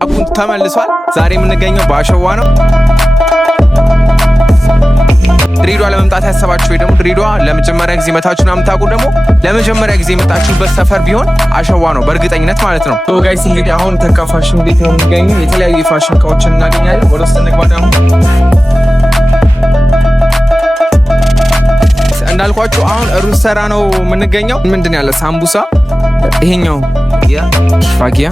አኩን ተመልሷል። ዛሬ የምንገኘው በአሸዋ ነው። ድሬዳዋ ለመምጣት ያሰባችሁ ወይ ደግሞ ድሬዳዋ ለመጀመሪያ ጊዜ መታችሁና የምታውቁ ደግሞ ለመጀመሪያ ጊዜ የመጣችሁበት ሰፈር ቢሆን አሸዋ ነው በእርግጠኝነት ማለት ነው። ሶ ጋይስ እንግዲህ አሁን ተካ ፋሽን ቤት ነው የምንገኘው። የተለያዩ የፋሽን እቃዎችን እናገኛለን። ወደ ውስጥ እንግባ። ደግሞ እንዳልኳችሁ አሁን ሩዝ ሰራ ነው የምንገኘው። ምንድን ያለ ሳምቡሳ፣ ይሄኛው ፋጊያ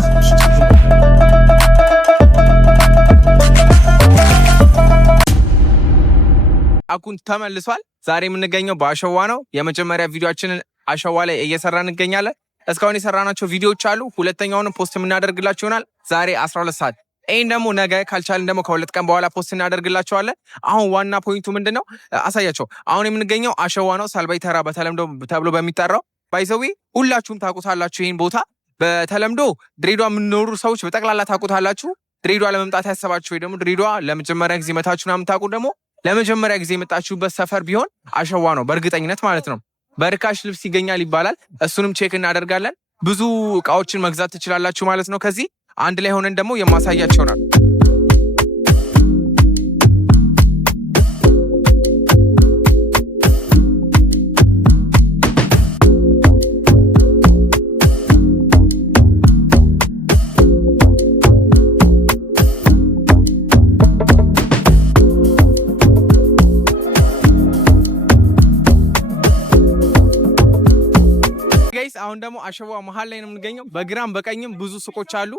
አኩን ተመልሷል። ዛሬ የምንገኘው በአሸዋ ነው። የመጀመሪያ ቪዲዮአችንን አሸዋ ላይ እየሰራ እንገኛለን። እስካሁን የሰራናቸው ቪዲዮዎች አሉ። ሁለተኛውን ፖስት የምናደርግላችሁ ይሆናል ዛሬ 12 ሰዓት። ይሄን ደግሞ ነገ ካልቻልን ደግሞ ከሁለት ቀን በኋላ ፖስት እናደርግላችኋለን። አሁን ዋና ፖይንቱ ምንድነው አሳያቸው። አሁን የምንገኘው አሸዋ ነው። ሳልባይ ተራ በተለምዶ ተብሎ በሚጠራው ባይዘዊ ሁላችሁም ታውቁታላችሁ። ይሄን ቦታ በተለምዶ ድሬዳዋ የምትኖሩ ሰዎች በጠቅላላ ታውቁታላችሁ። ድሬዳዋ ለመምጣት ያሰባችሁ ወይ ደግሞ ድሬዳዋ ለመጀመሪያ ጊዜ መታችሁና የምታውቁ ደግሞ ለመጀመሪያ ጊዜ የመጣችሁበት ሰፈር ቢሆን አሸዋ ነው በእርግጠኝነት ማለት ነው። በርካሽ ልብስ ይገኛል ይባላል። እሱንም ቼክ እናደርጋለን። ብዙ እቃዎችን መግዛት ትችላላችሁ ማለት ነው። ከዚህ አንድ ላይ ሆነን ደግሞ የማሳያቸው ነው። አሁን ደግሞ አሸዋ መሀል ላይ ነው የምንገኘው። በግራም በቀኝም ብዙ ሱቆች አሉ።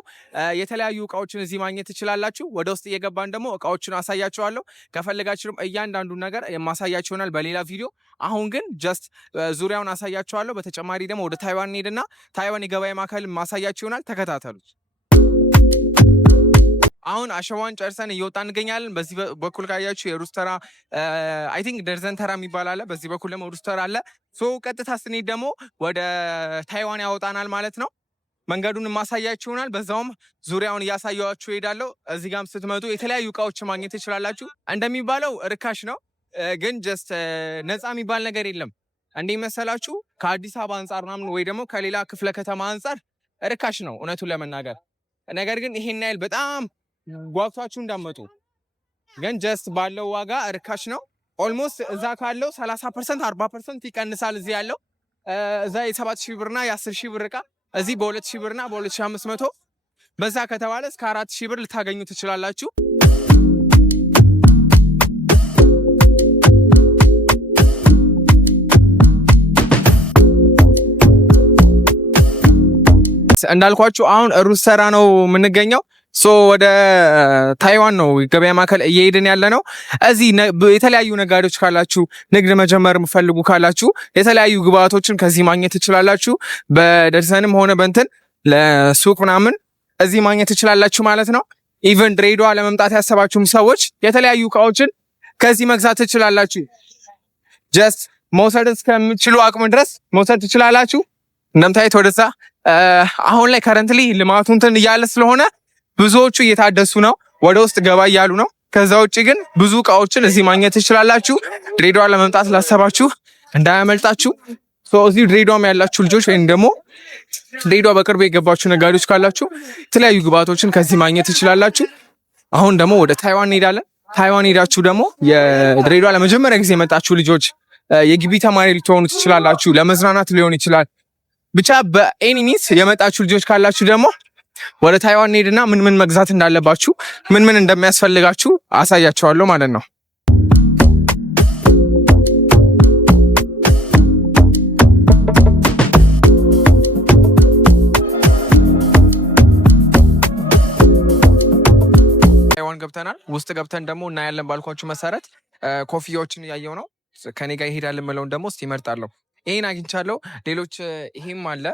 የተለያዩ እቃዎችን እዚህ ማግኘት ትችላላችሁ። ወደ ውስጥ እየገባን ደግሞ እቃዎችን አሳያችኋለሁ። ከፈለጋችሁም እያንዳንዱ ነገር የማሳያችሁ ይሆናል በሌላ ቪዲዮ። አሁን ግን ጀስት ዙሪያውን አሳያችኋለሁ። በተጨማሪ ደግሞ ወደ ታይዋን እንሄድና ታይዋን የገበያ ማዕከል ማሳያችሁ ይሆናል። ተከታተሉት። አሁን አሸዋን ጨርሰን እየወጣ እንገኛለን። በዚህ በኩል ካያችሁ የሩዝ ተራ አይ ቲንክ ደርዘን ተራ የሚባል አለ። በዚህ በኩል ደግሞ ሩዝ ተራ አለ። ሶ ቀጥታ ስንሄድ ደግሞ ወደ ታይዋን ያወጣናል ማለት ነው። መንገዱን ማሳያችሁ ይሆናል። በዛውም ዙሪያውን እያሳያችሁ እሄዳለሁ። እዚህ ጋርም ስትመጡ የተለያዩ እቃዎች ማግኘት ትችላላችሁ። እንደሚባለው ርካሽ ነው፣ ግን ጀስት ነፃ የሚባል ነገር የለም። እንዴ መሰላችሁ ከአዲስ አበባ አንጻር ምናምን ወይ ደግሞ ከሌላ ክፍለ ከተማ አንጻር ርካሽ ነው እውነቱን ለመናገር። ነገር ግን ይሄን ያህል በጣም ጓጉታችሁ እንዳመጡ ግን ጀስት ባለው ዋጋ ርካሽ ነው። ኦልሞስት እዛ ካለው 30% 40% ይቀንሳል። እዚህ ያለው እዛ የ7,000 ብርና የ10,000 ብር እቃ እዚህ በ2,000 ብርና በ2,500 በዛ ከተባለ እስከ 4,000 ብር ልታገኙ ትችላላችሁ። እንዳልኳችሁ አሁን ሩዝ ሰራ ነው የምንገኘው። ሶ ወደ ታይዋን ነው ገበያ ማዕከል እየሄድን ያለ ነው። እዚህ የተለያዩ ነጋዴዎች ካላችሁ ንግድ መጀመር የምፈልጉ ካላችሁ የተለያዩ ግብአቶችን ከዚህ ማግኘት ትችላላችሁ። በደርዘንም ሆነ በእንትን ለሱቅ ምናምን እዚህ ማግኘት ትችላላችሁ ማለት ነው። ኢቨን ድሬዳዋ ለመምጣት ያሰባችሁም ሰዎች የተለያዩ እቃዎችን ከዚህ መግዛት ትችላላችሁ። ጀስት መውሰድ እስከምችሉ አቅም ድረስ መውሰድ ትችላላችሁ። እንደምታዩት ወደዛ አሁን ላይ ከረንትሊ ልማቱ እንትን እያለ ስለሆነ ብዙዎቹ እየታደሱ ነው፣ ወደ ውስጥ ገባ እያሉ ነው። ከዛ ውጭ ግን ብዙ እቃዎችን እዚህ ማግኘት ትችላላችሁ። ድሬዳዋ ለመምጣት ላሰባችሁ እንዳያመልጣችሁ። እዚህ ድሬዳዋም ያላችሁ ልጆች ወይም ደግሞ ድሬዳዋ በቅርቡ የገባችሁ ነጋዴዎች ካላችሁ የተለያዩ ግብአቶችን ከዚህ ማግኘት ትችላላችሁ። አሁን ደግሞ ወደ ታይዋን እንሄዳለን። ታይዋን ሄዳችሁ ደግሞ የድሬዳዋ ለመጀመሪያ ጊዜ የመጣችሁ ልጆች የግቢ ተማሪ ልትሆኑ ትችላላችሁ። ለመዝናናት ሊሆን ይችላል። ብቻ በኤኒ ሚንስ የመጣችሁ ልጆች ካላችሁ ደግሞ ወደ ታይዋን ሄድና ምን ምን መግዛት እንዳለባችሁ ምን ምን እንደሚያስፈልጋችሁ አሳያችኋለሁ ማለት ነው። ታይዋን ገብተናል። ውስጥ ገብተን ደግሞ እናያለን ባልኳችሁ መሰረት ኮፊያዎችን እያየው ነው። ከኔ ጋር ይሄዳል የምለውን ደግሞ እስቲ እመርጣለሁ። ይሄን አግኝቻለሁ። ሌሎች ይሄም አለ።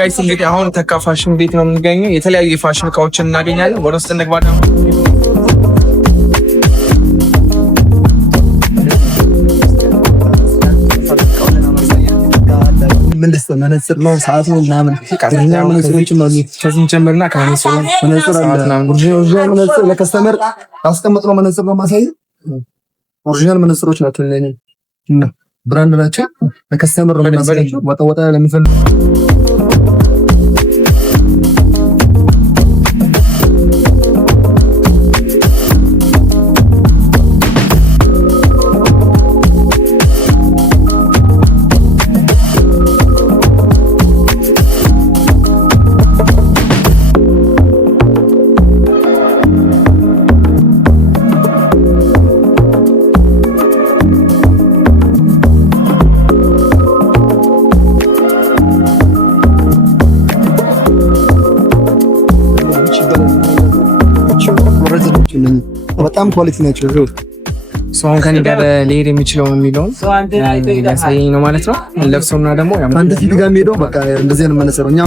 ጋይስ እንግዲህ አሁን ተካ ፋሽን ቤት ነው የምንገኘው። የተለያዩ የፋሽን እቃዎችን እናገኛለን። ወደ ውስጥ እንግባ ደግሞ ምን ደስ መነጽር ነው ሰዓት ነው ምናምን ቀርኛ መነጽሮች ነው ከዚህ ጀምርና ከመነጽር አለ ኦሪጂናል መነጽር ለከስተመር አስቀምጥነው መነጽር ነው ማሳይ ኦሪጂናል መነጽሮች ናቸው ለኔ ብራንድ ናቸው ለከስተመር ነው ማሳይ ወጣ ለሚፈልግ በጣም ኳሊቲ ናቸው። ሰውን ከኔ ጋር ሊሄድ የሚችለው የሚለውን ያሳየኝ ነው ማለት ነው። ለብሰውና ደግሞ አንተ ፊት ጋር የሚሄደው በቃ እንደዚህ ነው መነጽረው እኛ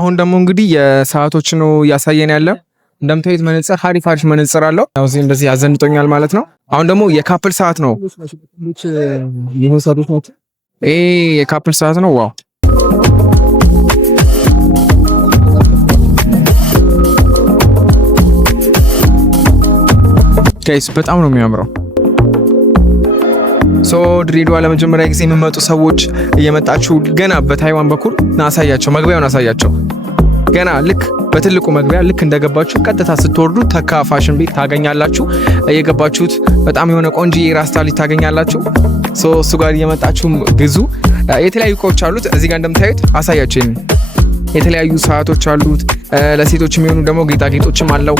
አሁን ደግሞ እንግዲህ የሰዓቶች ነው እያሳየን ያለ እንደምታዩት መነጽር አሪፍ መነጽር አለው። ያው እዚህ እንደዚህ ያዘንጦኛል ማለት ነው። አሁን ደግሞ የካፕል ሰዓት ነው። ይሄ የካፕል ሰዓት ነው። ዋው ጋይስ በጣም ነው የሚያምረው። ድሬዳዋ ለመጀመሪያ ጊዜ የሚመጡ ሰዎች እየመጣችሁ ገና በታይዋን በኩል አሳያቸው፣ መግቢያውን አሳያቸው። ገና ልክ በትልቁ መግቢያ ልክ እንደገባችሁ ቀጥታ ስትወርዱ ተካ ፋሽን ቤት ታገኛላችሁ። እየገባችሁት በጣም የሆነ ቆንጆ የራስታሊ ታገኛላችሁ። እሱ ጋር እየመጣችሁ ግዙ። የተለያዩ እቃዎች አሉት። እዚህ ጋር እንደምታዩት አሳያችሁ። የተለያዩ ሰዓቶች አሉት። ለሴቶች የሚሆኑ ደግሞ ጌጣጌጦችም አለው።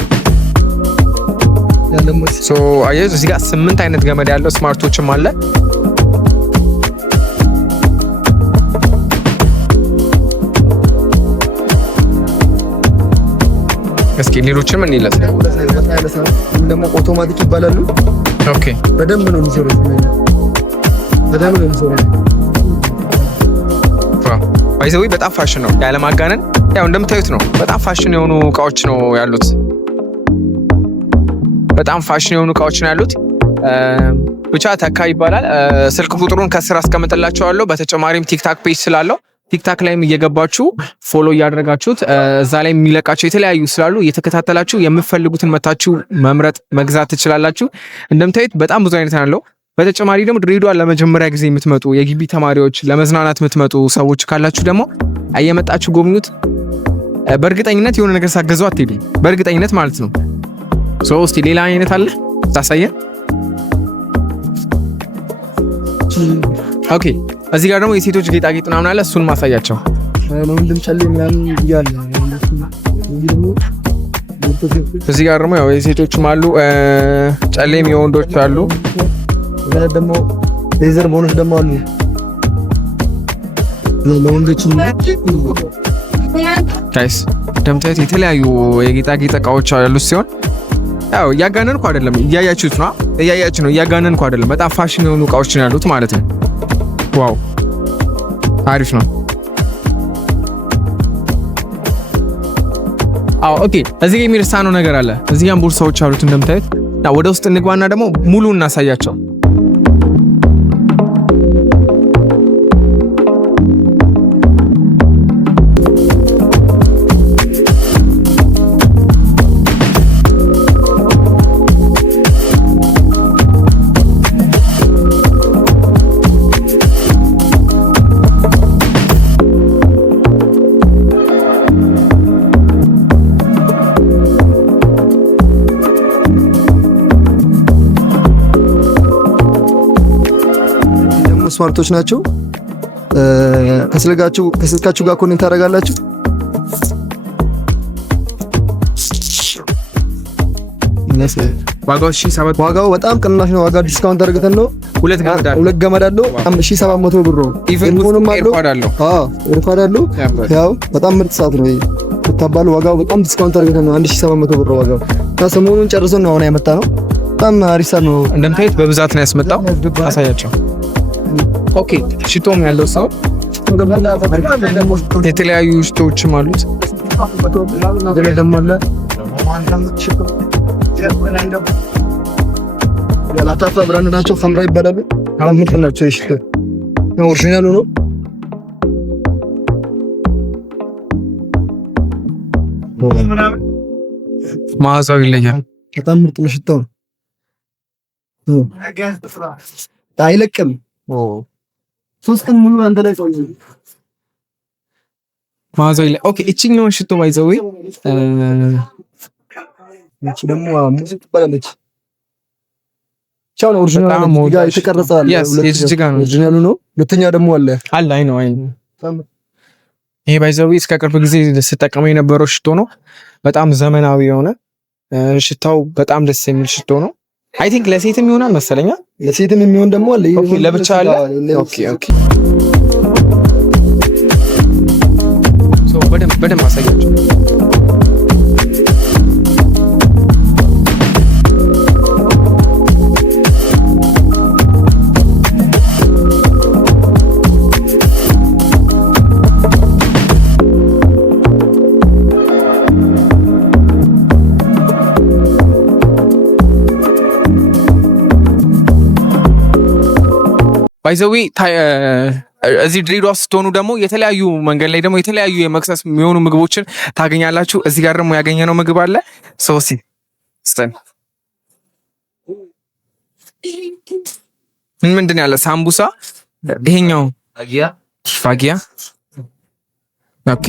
አየህ እዚህ ጋር 8 አይነት ገመድ ያለው ስማርቶችም አለ። እስኪ ሌሎችም ምን ይላል? ደግሞ አውቶማቲክ ይባላሉ። ኦኬ በደንብ ነው የሚሰሩት። ባይዘው በጣም ፋሽን ነው ያለ ማጋነን። ያው እንደምታዩት ነው በጣም ፋሽን የሆኑ እቃዎች ነው ያሉት። በጣም ፋሽን የሆኑ እቃዎች ነው ያሉት። ብቻ ተካ ይባላል። ስልክ ቁጥሩን ከስር አስቀምጥላችኋለሁ። በተጨማሪም ቲክታክ ፔጅ ስላለው ቲክታክ ላይም እየገባችሁ ፎሎ እያደረጋችሁት እዛ ላይ የሚለቃቸው የተለያዩ ስላሉ እየተከታተላችሁ የምትፈልጉትን መታችሁ መምረጥ መግዛት ትችላላችሁ። እንደምታዩት በጣም ብዙ አይነት አለው። በተጨማሪ ደግሞ ድሬዳዋ ለመጀመሪያ ጊዜ የምትመጡ የግቢ ተማሪዎች፣ ለመዝናናት የምትመጡ ሰዎች ካላችሁ ደግሞ እየመጣችሁ ጎብኙት። በእርግጠኝነት የሆነ ነገር ሳገዙ አትሄዱም። በእርግጠኝነት ማለት ነው። እስቲ ሌላ አይነት አለ ታሳየን። ኦኬ እዚህ ጋር ደግሞ የሴቶች ጌጣጌጥ ምናምን አለ። እሱን ማሳያቸው ወንድም ጨሌ ምናምን ይያለ። እዚህ ጋር ደግሞ ያው የሴቶችም አሉ፣ ጨሌም የወንዶች አሉ። ደግሞ ሌዘር ቦኖች ደግሞ አሉ ለወንዶች። ጋይስ እንደምታዩት የተለያዩ የጌጣጌጥ እቃዎች ያሉት ሲሆን ያው እያጋነንኩ አይደለም፣ እያያችሁት ነው። እያጋነንኩ አይደለም። በጣም ፋሽን የሆኑ እቃዎች ነው ያሉት ማለት ነው። ዋው አሪፍ ነው። ኦኬ እዚህ ጋር የሚረሳነው ነገር አለ። እዚህ ጋር ቦርሳዎች አሉት እንደምታዩት። ወደ ውስጥ እንግባና ደግሞ ሙሉ እናሳያቸው። ስማርቶች ናቸው። ከስልካችሁ ጋር ኮኔክት ታደርጋላችሁ። ዋጋው በጣም ቅናሽ ነው። ዋጋ ዲስካውንት አድርገን ነው ሁለት ገመድ አለው 5700 ብር ነው። ኢቨን ኤርፖድ አለው። ኤርፖድ አለው። ያው በጣም ምርጥ ሰዓት ነው ይሄ ተባለ። ዋጋው በጣም ዲስካውንት አድርገን ነው 1700 ብር ዋጋው። ሰሞኑን ጨርሰን ነው አሁን ያመጣ ነው። በጣም አሪፍ ሰዓት ነው። እንደምታዩት በብዛት ነው ያስመጣው። አሳያቸው። ኦኬ ሽቶም ያለው ሰው የተለያዩ ሽቶዎችም አሉት። ያላታፋ ብራንድ ናቸው። ኸምራ ይባላሉ። ምርጥ ናቸው። እሺ ኦሪጂናል ነው። መዓዛው ይለያል። በጣም ምርጥ ነው። ሽታው አይለቅም። 3 ቀን ሙሉ አንተ ላይ ቆይ። መዓዛው ይለያል። ኦኬ እቺኛውን ሽቶ ባይዘው እቺ ደግሞ ሙዚቃ ትባላለች። ቻው ነው ኦሪጂናል ጋር የተቀረጸ አለ። ኦሪጂናሉ ነው። ሁለተኛ ደግሞ አለ አይ ነው ይሄ ባይዘው እስከ ቅርብ ጊዜ ስጠቀመው የነበረው ሽቶ ነው። በጣም ዘመናዊ የሆነ ሽታው በጣም ደስ የሚል ሽቶ ነው። አይ ቲንክ ለሴትም ይሆናል መሰለኛ። ለሴትም የሚሆን ደግሞ አለ። ኦኬ ለብቻ አለ። ኦኬ ሶ በደንብ አሳያቸው። ባይዘዊ እዚህ ድሬዳዋ ስትሆኑ ደግሞ የተለያዩ መንገድ ላይ ደግሞ የተለያዩ የመክሰስ የሚሆኑ ምግቦችን ታገኛላችሁ። እዚህ ጋር ደግሞ ያገኘነው ምግብ አለ። ሶሲ ስተን ምንድን ያለ ሳምቡሳ፣ ይሄኛው ፋጊያ። ኦኬ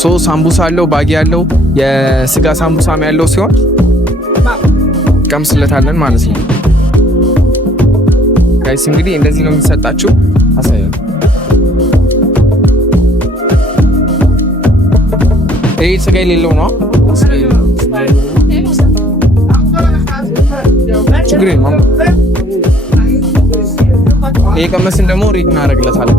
ሶ ሳምቡሳ አለው፣ ባጊያ አለው፣ የስጋ ሳምቡሳም ያለው ሲሆን ቀምስለታለን ማለት ነው። ጋይስ እንግዲህ እንደዚህ ነው የሚሰጣችሁ። አሳየው። ይሄ ስጋ የሌለው ነው። ችግር የለውም። ይሄ ቀመስን ደግሞ ሬት እናደርግለታለን።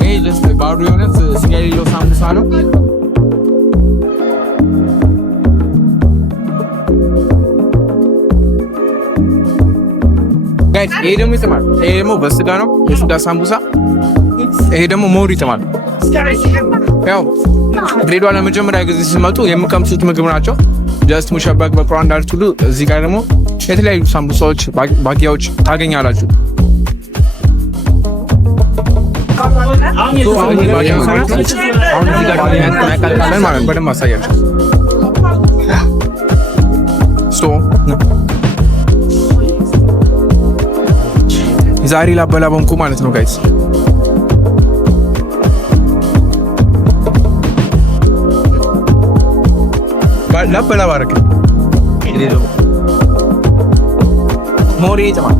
ይሄ ጀስት ባዶ የሆነ ስጋ የሌለው ሳምቡሳ ነው። ጋይስ ይሄ ደግሞ ይጥማል። ይሄ ደግሞ በስጋ ነው፣ የስጋ ሳምቡሳ። ይሄ ደግሞ ሞር ይጥማል። ያው ድሬዳዋ ለመጀመሪያ ጊዜ ሲመጡ የሚቀምሱት ምግብ ናቸው። ጀስት ሙሸበክ በቁርአን ዳርት ሁሉ። እዚህ ጋር ደግሞ የተለያዩ ሳምቡሳዎች፣ ባጊያዎች ታገኛላችሁ። አሁን እዚህ ጋር እናቀልቃለን ማለት ነው። በደንብ አሳያችሁ። ዛሬ ላበላበንኩ ማለት ነው ጋይስ። ላበላ ባረክ ሞሪ ይጥማል።